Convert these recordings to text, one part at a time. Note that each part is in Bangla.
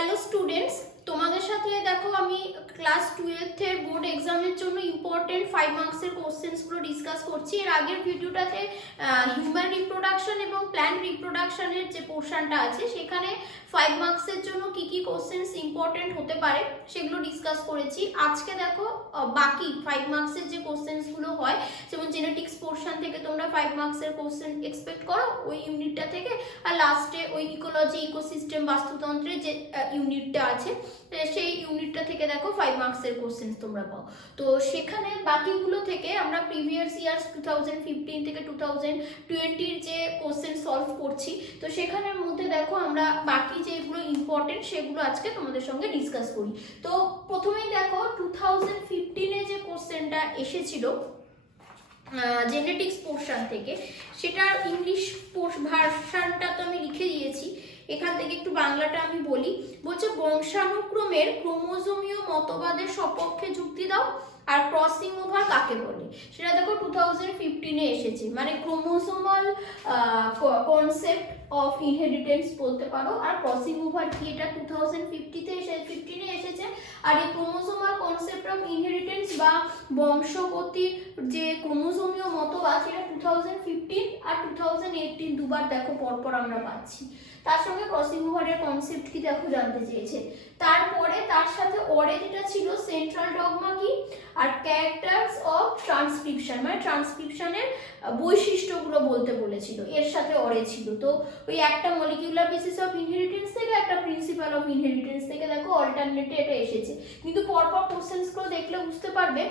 হ্যালো স্টুডেন্টস, তোমাদের সাথে দেখো আমি ক্লাস 12th এর বোর্ড এক্সামের জন্য ইম্পর্টেন্ট 5 মার্কসের কোশ্চেন্সগুলো ডিসকাস করছি। এর আগের ভিডিওটাতে হিউম্যান রিপ্রোডাকশন এবং প্ল্যান্ট রিপ্রোডাকশনের যে পোর্শনটা আছে সেখানে 5 মার্কসের জন্য কি কি কোশ্চেন্স ইম্পর্টেন্ট হতে পারে সেগুলো ডিসকাস করেছি। আজকে দেখো বাকি 5 মার্কসের যে কোশ্চেন্সগুলো হয়, যেমন জেনেটিক্স পোর্শন থেকে তোমরা 5 মার্কসের কোশ্চেন এক্সপেক্ট করো ওই ইউনিটটা থেকে, আর লাস্টে ওই ইকোলজি ইকোসিস্টেম বাস্তুতন্ত্রের যে ইউনিটটা আছে সেই ইউনিটটা থেকে দেখো 5 মার্কসের কোশ্চেন তোমরা পাও। তো সেখানে বাকিগুলো থেকে আমরা প্রিভিয়াস ইয়ার্স 2015 থেকে 2020 যে কোশ্চেন সলভ করছি, তো সেখানের মধ্যে দেখো আমরা বাকি যেগুলো ইম্পর্টেন্ট সেগুলো আজকে তোমাদের সঙ্গে ডিসকাস করি। তো প্রথমেই দেখো 2015 যে কোশ্চেনটা এসেছিল জেনেটিক্স পোর্শন থেকে, সেটার ইংলিশ ভার্সানটা তো আমি লিখে দিয়েছি, এখান থেকে একটু বাংলাটা আমি বলি। বলছে বংশানুক্রমের ক্রোমোজোমীয় মতবাদের সপক্ষে যুক্তি দাও, আর ক্রসিং ওভার কাকে বলে সেটা দেখো 2015 এসেছে। মানে ক্রোমোজোমাল কনসেপ্ট অফ ইনহেরিটেন্স বলতে পারো, আর ক্রসিং ওভার কি এটা 2015 এসেছে। আর এই ক্রোমোজোমাল কনসেপ্ট অফ ইনহেরিটেন্স বা বংশগতির যে ক্রোমোজোমীয় মতবাদ সেটা 2015 আর 2018 দুবার দেখো পরপর আমরা পাচ্ছি। তার সঙ্গে ক্রসিং ওভারের কনসেপ্ট কি দেখো জানতে চেয়েছে। তারপরে তার সাথে অরে যেটা ছিল সেন্ট্রাল ডগমা কি, আর ক্যারেক্টারস অফ ট্রান্সক্রিপশন মানে ট্রান্সক্রিপশনের বৈশিষ্ট্যগুলো বলতে বলেছিল, এর সাথে অরে ছিল। তো ওই একটা মলিকিউলার বেসিস অফ ইনহেরিটেন্স থেকে একটা প্রিন্সিপাল অফ ইনহেরিটেন্স থেকে দেখো অল্টারনেটে এটা এসেছে। কিন্তু পরপর কোশ্চেন্সগুলো দেখলে বুঝতে পারবে,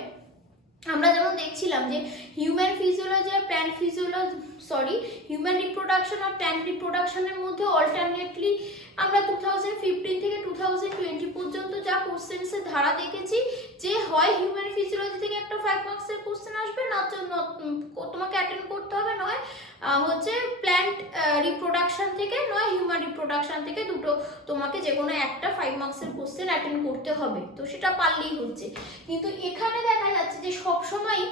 আমরা যেমন দেখছিলাম যে হিউম্যান ফিজিওলজি আর প্ল্যান্ট হিউম্যান রিপ্রোডাকশন আর প্ল্যান্ট রিপ্রোডাকশনের মধ্যে অল্টারনেটলি আমরা 2015 থেকে 2020 পর্যন্ত যা কোশ্চেন্সের ধারা দেখেছি, যে হয় হিউম্যান ফিজিওলজি থেকে একটা 5 মার্কসের কোশ্চেন আসবে, না তোমাকে অ্যাটেন্ড করতে হবে, নয় হচ্ছে প্ল্যান্ট রিপ্রোডাকশন থেকে, নয় হিউম্যান রিপ্রোডাকশন থেকে, দুটো তোমাকে যে কোনো একটা 5 মার্কসের কোশ্চেন অ্যাটেন্ড করতে হবে। তো সেটা পারলেই হচ্ছে। কিন্তু এখানে দেখা যাচ্ছে যে সবসময়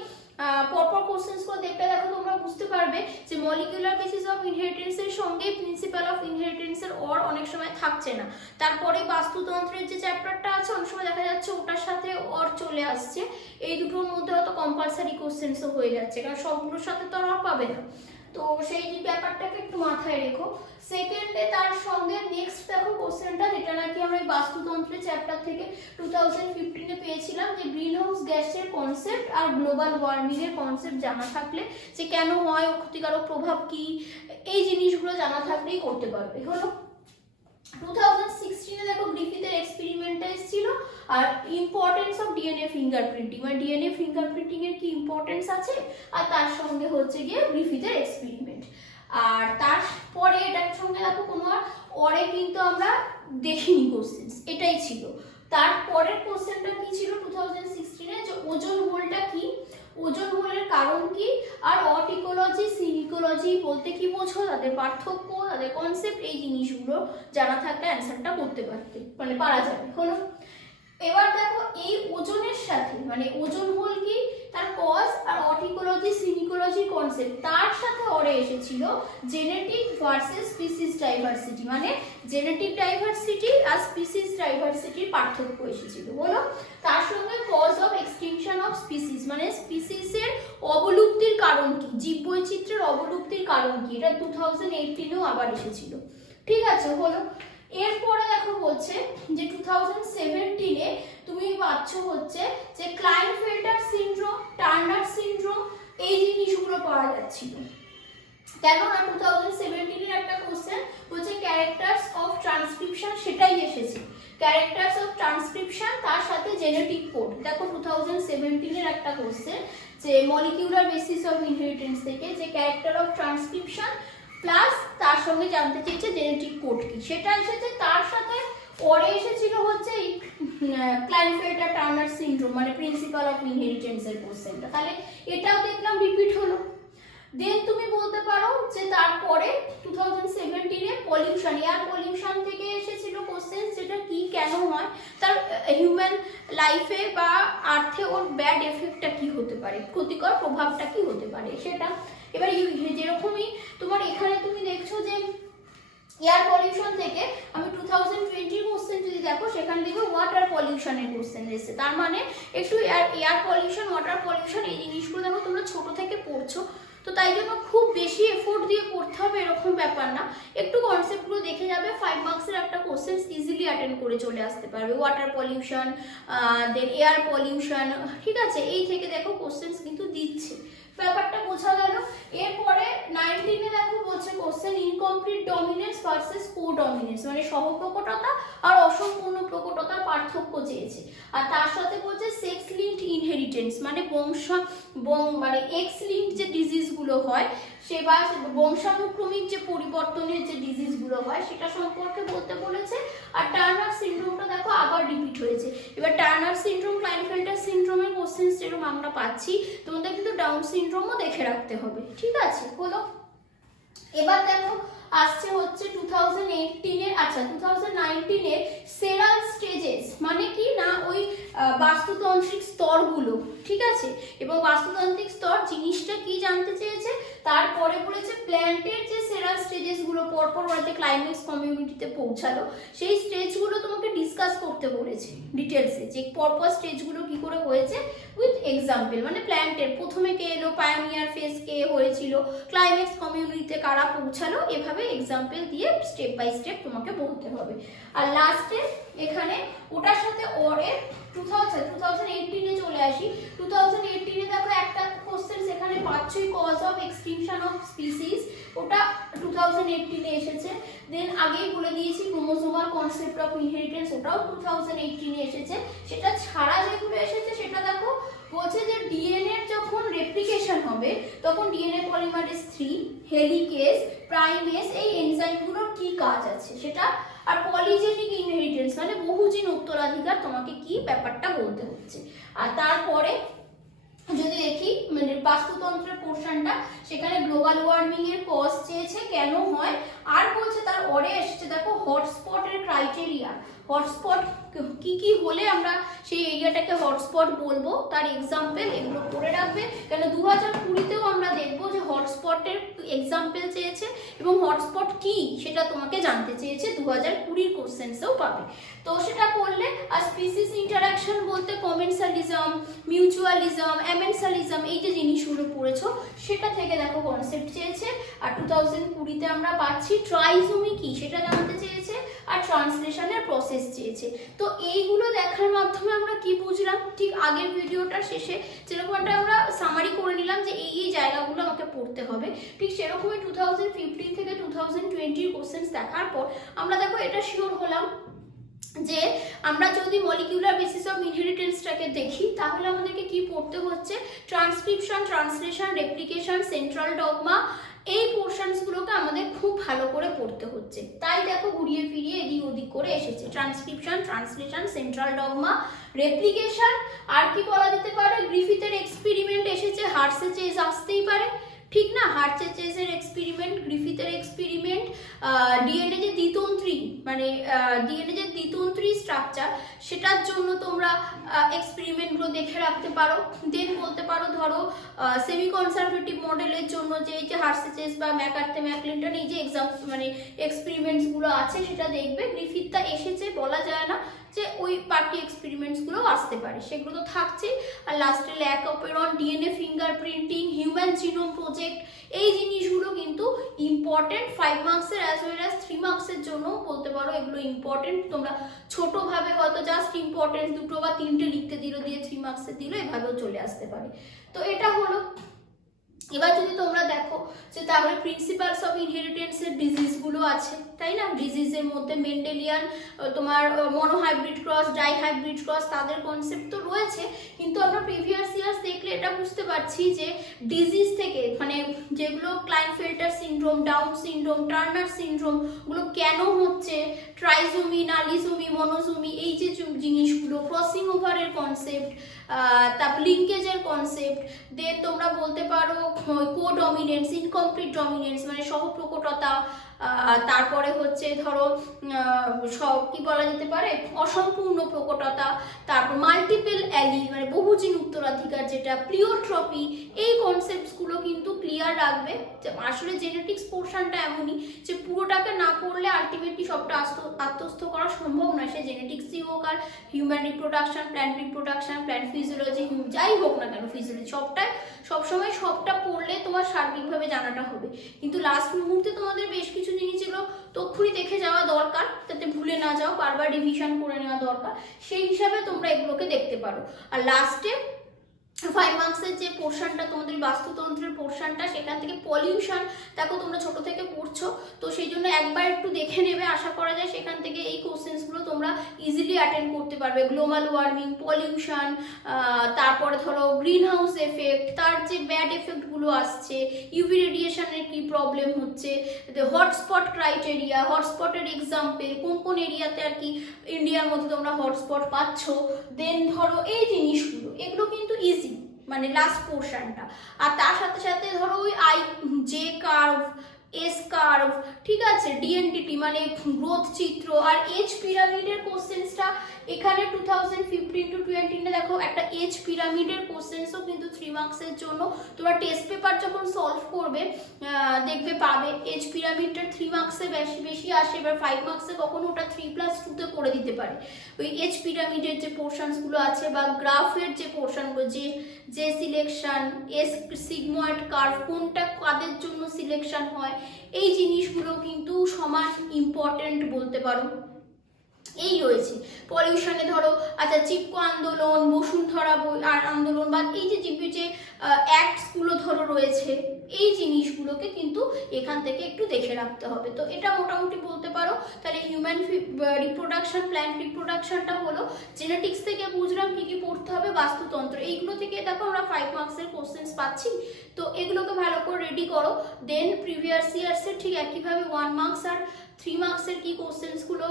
পরপর কোশ্চেন্সগুলো দেখতে দেখো তোমরা বুঝতে পারবে যে মলিকিউলার বেসিস অফ ইনহেরিটেন্স এর সঙ্গে প্রিন্সিপাল অফ ইনহেরিটেন্স এর অর অনেক সময় থাকছে না। তারপরে বাস্তুতন্ত্রের যে চ্যাপ্টারটা আছে অনেক সময় দেখা যাচ্ছে ওটার সাথে অর চলে আসছে। এই দুটোর মধ্যে হয়তো কম্পালসারি কোশ্চেন্সও হয়ে যাচ্ছে, কারণ সবগুলোর সাথে তো অর পাবে না। তো সেই ব্যাপারটাকে একটু মাথায় রেখো। সেকেন্ডে তার সঙ্গে নেক্সট দেখো কোশ্চেনটা, যেটা নাকি আমরা এই বাস্তুতন্ত্রের চ্যাপ্টার থেকে 2015 এ পেয়েছিলাম, যে গ্রিন হাউস গ্যাসের কনসেপ্ট আর গ্লোবাল ওয়ার্মিং এর কনসেপ্ট জানা থাকলে, যে কেন হয়, ক্ষতিকারক প্রভাব কি, এই জিনিসগুলো জানা থাকলেই করতে পারবে। হলো 2016 এ দেখো গ্রিফিথের এক্সপেরিমেন্টটা এসেছিল, আর ইম্পর্টেন্স অফ ডিএনএ ফিঙ্গারপ্রিন্টিং মানে ডিএনএ ফিঙ্গারপ্রিন্টিং এর কি ইম্পর্টেন্স আছে, আর তার সঙ্গে হচ্ছে গিয়ে গ্রিফিথের এক্সপেরিমেন্ট। আর তারপরে এটার সঙ্গে দেখো কোনো অরে কিন্তু আমরা দেখিনি কোশ্চেন্স, এটাই ছিল। তারপরের কোশ্চেনটা কি ছিল 2016 এ, যে ওজোন হোলটা কি, ওজোন হোলের কারণ কি, আর অট ইকোলজি সিন ইকোলজি বলতে কি বোঝো, তাদের পার্থক্য, তাদের কনসেপ্ট, এই জিনিসগুলো জানা থাকলে অ্যান্সারটা করতে পারা যাবে। হলো এবার দেখো এই ওজনের সাথে মানে ওজোন হোল কি, তার কজ, আর autecology synecology concept, তার সাথে অরে এসেছিল জেনেটিক ভার্সেস স্পিসিস ডাইভার্সিটি মানে জেনেটিক ডাইভার্সিটি আর স্পিসিস ডাইভার্সিটির পার্থক্য এসেছিল। বলো তার সঙ্গে cause of extinction of species মানে স্পিসিসের অবলুপ্তির কারণ কি, জীববৈচিত্র্যের অবলুপ্তির কারণ কি, এটা 2018 আবার এসেছিল। ঠিক আছে, হলো। এরপরে দেখো বলছে যে 2017 এ তুমি পাচ্ছ হচ্ছে যে ক্লাইনফেল্টার সিনড্রোম, টার্নার সিনড্রোম, এই জিনিসগুলো পাওয়া যাচ্ছিল। কেননা 2017 এর একটা কোশ্চেন হচ্ছে ক্যারেক্টারস অফ ট্রান্সক্রিপশন, সেটাই এসেছে। ক্যারেক্টারস অফ ট্রান্সক্রিপশন তার সাথে জেনেটিক কোড, দেখো 2017 এর একটা কোশ্চেন, যে মলিকিউলার বেসিস অফ ইনহেরিটেন্স থেকে যে ক্যারেক্টার অফ ট্রান্সক্রিপশন প্লাস তার সঙ্গে জানতে চেয়েছে জেনেটিক কোড কি, সেটা এসেছে। তার সাথে পরে এসেছিল হচ্ছে ক্লাইনফেল্টার টার্নার সিনড্রোম মানে প্রিন্সিপাল অফ ইনহেরিটেন্স এর কোশ্চেনটা। তাহলে এটাও দেখলাম রিপিট হলো। দেন তুমি বলতে পারো যে তারপরে 2017 এ পলিউশন, এয়ার পলিউশন থেকে এসেছিল কোশ্চেন, যেটা কি কেন হয়, তার হিউম্যান লাইফে বা আর্থে ওর ব্যাড এফেক্টটা কি হতে পারে, ক্ষতিকর প্রভাবটা কি হতে পারে সেটা। এবার যেরকমই তোমার এখানে তুমি দেখছো যে এয়ার পলিউশন থেকে আমি 2020 কোশ্চেন যদি সেখানে দেখবে ওয়াটার পলিউশনের কোশ্চেন এসেছে। তার মানে একটু এয়ার পলিউশন, ওয়াটার পলিউশন এই জিনিসগুলো দেখো তোমরা ছোট থেকে পড়ছো, তো তাই জন্য খুব বেশি এফোর্ট দিয়ে পড়তে হবে এরকম ব্যাপার না, একটু কনসেপ্টগুলো দেখে যাবে, 5 মার্কসের একটা কোশ্চেন ইজিলি অ্যাটেন্ড করে চলে আসতে পারবে। ওয়াটার পলিউশন, দেন এয়ার পলিউশন, ঠিক আছে, এই থেকে দেখো কোশ্চেন কিন্তু দিচ্ছে, ব্যাপারটা বোঝা গেল। এরপরে 19-এ দেখো বলছে কোশ্চেন ইনকমপ্লিট ডমিনেন্স ভার্সেস কো ডমিনেন্স, মানে সহপ্রকটতা আর অসম্পূর্ণ প্রকটতার পার্থক্য চেয়েছে। আর তার সাথে বলছে সেক্স লিঙ্কড ইনহেরিটেন্স, মানে মানে এক্স লিঙ্কড যে ডিজিজগুলো হয় সে বা বংশানুক্রমিক যে পরিবর্তনের যে ডিজিজগুলো হয় সেটা সম্পর্কে বলতে বলেছে। আর টার্নার সিনড্রোমটা দেখো আবার রিপিট হয়েছে। এবার টার্নার সিনড্রোম, ক্লাইনফেল্টার সিনড্রোমের কোশ্চেন যেরকম আমরা পাচ্ছি, তোমাদের কিন্তু ডাউন সিনড্রোমও দেখে রাখতে হবে, ঠিক আছে, হলো। এবার দেখো আসছে হচ্ছে 2018-এর, আচ্ছা 2019-এর সেরাল স্টেজেস, মানে কি না ওই বাস্তুতান্ত্রিক স্তরগুলো, ঠিক আছে, এবং বাস্তুতান্ত্রিক স্তর জিনিসটা কি জানতে চেয়েছে। তারপরে বলেছে প্ল্যান্টের যে সেরাল স্টেজেসগুলো পরপর বলতে ক্লাইম্যাক্স কমিউনিটিতে পৌঁছালো, সেই স্টেজগুলো তোমাকে ডিসকাস করতে বলেছে ডিটেলসে, যে পরপর স্টেজগুলো কি করে হয়েছে উইথ এক্সাম্পল, মানে প্ল্যান্টের প্রথমে কে এলো, পায়োনিয়ার ফেজ কে হয়েছিল, ক্লাইম্যাক্স কমিউনিটিতে কারা পৌঁছালো, এভাবে এক্সাম্পল দিয়ে স্টেপ বাই স্টেপ তোমাকে বলতে হবে। আর লাস্টে এখানে ওটার সাথে ওরে 2018-এ চলে আসি। 2018-এ দেখো একটা কোশ্চেন সেখানে পাচ্ছই, cause of extinction of species, ওটা 2018-এ এসেছে। দেন আগেই বলে দিয়েছি ক্রোমোসোমাল কনসেপ্ট অফ ইনহেরিটেন্স, ওটাও 2018-এ এসেছে। সেটা ছাড়া যেগুলো এসেছে সেটা দেখো বলছে যে ডিএনএ যখন রেপ্লিকেশন হবে তখন ডিএনএ পলিমারেজ 3, হেলিকেজ, প্রাইমেস, এই এনজাইমগুলোর কি কাজ আছে সেটা। আর পলিজেনিক ইনহেরিটেন্স মানে বহুজিন উত্তরাধিকার, তোমাকে কি ব্যাপারটা বলতে হচ্ছে। আর তারপরে যদি দেখি মানে বাস্তুতন্ত্রের পোর্শনটা, সেখানে গ্লোবাল ওয়ার্মিং এর কজ চেয়েছে, কেন হয়, আর বলছে তার পরে এসেছে দেখো হটস্পটের ক্রাইটেরিয়া, হটস্পট কি কি হলে আমরা সেই এরিয়াটাকে হটস্পট বলবো, তার এক্সাম্পল, এগুলো করে রাখবে, কেন 2020-তেও আমরা দেখবো যে হটস্পটের এক্সাম্পল চেয়েছে এবং হটস্পট কি সেটা তোমাকে জানতে চেয়েছে, 2020 কোশ্চেন্সেও পাবে, তো সেটা করলে। আর স্পিসিস ইন্টারাকশন বলতে কমেন্সালিজম, মিউচুয়ালিজম, অ্যামেনসালিজম, এই যে জিনিসগুলো পড়েছো সেটা থেকে দেখো কনসেপ্ট চেয়েছে। আর 2020-তে আমরা পাচ্ছি ট্রাইজোমি কি সেটা জানতে চেয়েছে, আর ট্রান্সলেশনের প্রসেস চেয়েছে। তো এইগুলো দেখার মাধ্যমে আমরা কি বুঝলাম, ঠিক আগের ভিডিওটার শেষে যেরকমটা আমরা সামারি করে নিলাম যে এই জায়গাগুলো আমাকে পড়তে হবে, ঠিক সেরকমই 2015 থেকে 2020 কোশ্চেন্স দেখার পর আমরা দেখো এটা শিওর হলাম যে আমরা যদি মলিকিউলার বেসিস অফ ইনহেরিটেন্সটাকে দেখি তাহলে আমাদেরকে কি পড়তে হচ্ছে, transcription, translation, replication, central dogma, এই পোর্শনসগুলোকে আমাদের খুব ভালো করে পড়তে হচ্ছে। তাই দেখো ঘুরিয়ে ফিরিয়ে এদিক ওদিক করে এসেছে, transcription, translation, central dogma, replication, আর কি বলা যেতে পারে, গ্রিফিথের এক্সপেরিমেন্ট এসেছে, হার্সেচেজ আসতেই পারে, ঠিক না, হার্সেচেজের এক্সপেরিমেন্ট, গ্রিফিথের এক্সপেরিমেন্ট, ডিএনএ যে দ্বিতন্ত্রী মানে ডিএনএ যে দ্বিতন্ত্রী স্ট্রাকচার সেটার জন্য তোমরা এক্সপেরিমেন্টগুলো দেখে রাখতে পারো। দেন বলতে পারো ধরো সেমি কনজারভেটিভ মডেলের জন্য যে এই যে হার্সেচেজ বা ম্যাকার্থে ম্যাকলিন্টন এই যে এক্সাম মানে এক্সপেরিমেন্টসগুলো আছে সেটা দেখবে। গ্রিফিথটা এসেছে বলা যায় না যে ওই পার্টি এক্সপেরিমেন্টসগুলো আসতে পারে, সেগুলো তো থাকছে। আর লাস্টে lac operon, DNA fingerprinting, human genome project, এই জিনিসগুলো কিন্তু ইম্পর্টেন্ট 5 মার্কসের অ্যাজ ওয়েল অ্যাজ 3 মার্কসের জন্য বলতে পারো এগুলো ইম্পর্টেন্ট। তোমরা ছোটোভাবে হয়তো জাস্ট ইম্পর্টেন্স 2 বা 3টে লিখতে দিল, দিয়ে 3 মার্কসের দিল, এভাবেও চলে আসতে পারে। তো এটা হলো। এবার যদি তোমরা দেখো যে তাহলে প্রিন্সিপালস অফ ইনহেরিটেন্সের ডিজিজগুলো আছে, তাই না, ডিজিজের মধ্যে মেন্ডেলিয়ান, তোমার মনোহাইব্রিড ক্রস, ডাইহাইব্রিড ক্রস, তাদের কনসেপ্ট তো রয়েছে, কিন্তু আমরা প্রিভিয়াস ইয়ার্স দেখলে এটা বুঝতে পারছি যে ডিজিজ থেকে মানে যেগুলো Klinefelter syndrome, Down syndrome, Turner syndrome গুলো কেন হচ্ছে, ট্রাইজোমি, নালিজোমি, মনোজোমি, এই যে জিনিসগুলো, ক্রসিং ওভারের কনসেপ্ট, তারপর লিঙ্কেজের কনসেপ্ট, দেন তোমরা বলতে পারো কোডমিনেন্স, ইনকমপ্লিট ডমিনেন্স মানে সহপ্রকটতা, তারপরে হচ্ছে ধরো সব কি বলা যেতে পারে, অসম্পূর্ণ প্রকটতা, তারপর মাল্টিপল অ্যালি মানে বহুজিন উত্তরাধিকার যেটা, প্লিওট্রপি, এই কনসেপ্টসগুলো কিন্তু ক্লিয়ার রাখবে। আসলে জেনেটিক্স পোর্শনটা এমনই যে পুরোটাকে না পড়লে আলটিমেটলি সবটা আত্মস্থ করা সম্ভব নয়, সে জেনেটিক্সই হোক আর হিউম্যান রিপ্রোডাকশন, প্ল্যান্ট ফিজিওলজি, যাই হোক না কেন ফিজিওলজি, সবসময় সবটা পড়লে তোমার সার্বিকভাবে জানাটা হবে। কিন্তু লাস্ট মুহূর্তে তোমাদের বেশ কিছু জিনিস যেগুলো তক্ষুনি দেখে যাওয়া দরকার, যাতে ভুলে না যাও, বারবার রিভিশন করে নেওয়া দরকার, সেই হিসাবে তোমরা এগুলোকে দেখতে পারো। আর লাস্টে 5 মার্কসের যে পোর্শনটা তোমাদের বাস্তুতন্ত্রের পোর্শনটা, সেখান থেকে পলিউশন, দেখো তোমরা ছোট থেকে পড়ছো, তো সেই জন্য একবার একটু দেখে নেবে, আশা করা যায় সেখান থেকে এই কোশ্চেন্সগুলো তোমরা ইজিলি অ্যাটেন্ড করতে পারবে। গ্লোবাল ওয়ার্মিং, পলিউশন, তারপরে ধরো গ্রিন হাউস এফেক্ট, তার যে ব্যাড এফেক্টগুলো আসছে, ইউভি রেডিয়েশনের কি প্রবলেম হচ্ছে, হটস্পট ক্রাইটেরিয়া, হটস্পটের এক্সাম্পল, কোন কোন এরিয়াতে আর কি ইন্ডিয়ার মধ্যে তোমরা হটস্পট পাচ্ছ, দেন ধরো এই জিনিসগুলো, এগুলো কিন্তু ইজি মানে লাস্ট পোর্শনটা। আর তার সাথে সাথে ধরো ওই জে কার্ভ, এস কার্ভ, ঠিক আছে, ডিএনডিটি মানে গ্রোথ চিত্র, আর এজ পিরামিডের কোশ্চেন্সটা এখানে 2015 to 20 দেখো একটা এজ পিরামিডের কোশ্চেন্সও কিন্তু 3 মার্কসের জন্য তোমরা টেস্ট পেপার যখন সলভ করবে দেখবে পাবে। এজ পিরামিডটা 3 মার্কসে বেশি আসে, এবার 5 মার্কসে কখনো ওটা 3+2 তে করে দিতে পারে। ওই এজ পিরামিডের যে পোর্শনসগুলো আছে বা গ্রাফের যে পোর্শনগুলো, যে সিলেকশন, এস সিগময়েড কার্ভ কোনটা কাদের জন্য সিলেকশন হয়, এই জিনিসগুলো কিন্তু সমান ইম্পর্টেন্ট বলতে পারো। এই রয়েছে পলিউশনে ধরো আচ্ছা চিপকো আন্দোলন, বসুন্ধরা আন্দোলন বা এই যে জিপি যে অ্যাক্টসগুলো ধরো রয়েছে, এই জিনিসগুলোকে কিন্তু এখান থেকে একটু দেখে রাখতে হবে। তো এটা মোটামুটি বলতে পারো। তাহলে হিউম্যান রিপ্রোডাকশন, প্ল্যান্ট রিপ্রোডাকশনটা হলো জেনেটিক্স থেকে বুঝলাম কি কি পড়তে হবে, বাস্তুতন্ত্র, এইগুলো থেকে দেখো আমরা 5 মার্কসের কোশ্চেন্স পাচ্ছি। তো এগুলোকে ভালো করে রেডি করো। দেন প্রিভিয়াস ইয়ার্সের ঠিক একইভাবে 1 মার্কস আর 3 মার্কসের কি কোশ্চেন্সগুলো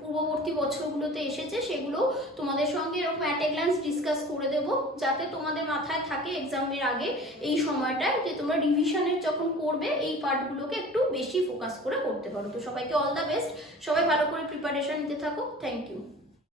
পূর্ববর্তী বছরগুলোতে এসেছে সেগুলো তোমাদের সঙ্গে এরকম অ্যাট এ গ্ল্যান্স ডিসকাস করে দেবো, যাতে তোমাদের মাথায় থাকে এক্সামের আগে এই সময়টায় যে তোমরা রিভিশনের যখন করবে এই পার্টগুলোকে একটু বেশি ফোকাস করে করতে পারো। তো সবাইকে অল দ্য বেস্ট, সবাই ভালো করে প্রিপারেশন নিতে থাকো। Thank you.